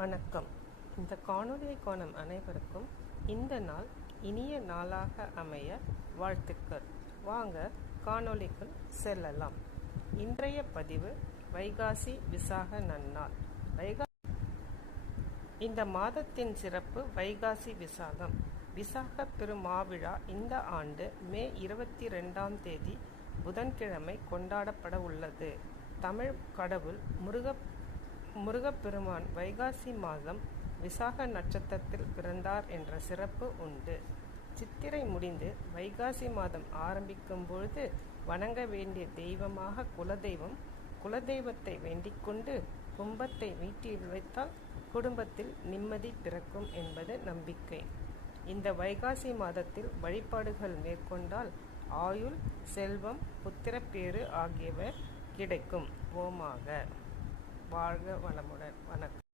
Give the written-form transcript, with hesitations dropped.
வணக்கம். இந்த காணொளியை காணும் அனைவருக்கும் இந்த நாள் இனிய நாளாக அமைய வாழ்த்துக்கள். வாங்க காணொளிக்குள் செல்லலாம். இன்றைய பதிவு வைகாசி விசாக நன்னாள். இந்த மாதத்தின் சிறப்பு வைகாசி விசாகம். விசாக பெருமாவிழா இந்த ஆண்டு மே 22ஆம் தேதி புதன்கிழமை கொண்டாடப்பட உள்ளது. தமிழ் கடவுள் முருகப்பெருமான் வைகாசி மாதம் விசாக நட்சத்திரத்தில் பிறந்தார் என்ற சிறப்பு உண்டு. சித்திரை முடிந்து வைகாசி மாதம் ஆரம்பிக்கும் பொழுது வணங்க வேண்டிய தெய்வமாக குலதெய்வத்தை வேண்டிக் கொண்டு கும்பத்தை வீட்டில் வைத்தால் குடும்பத்தில் நிம்மதி பிறக்கும் என்பது நம்பிக்கை. இந்த வைகாசி மாதத்தில் வழிபாடுகள் மேற்கொண்டால் ஆயுள், செல்வம், புத்திரப்பேறு ஆகியவை கிடைக்கும். ஓமாக வாழ்க வளமுடன். வணக்கம்.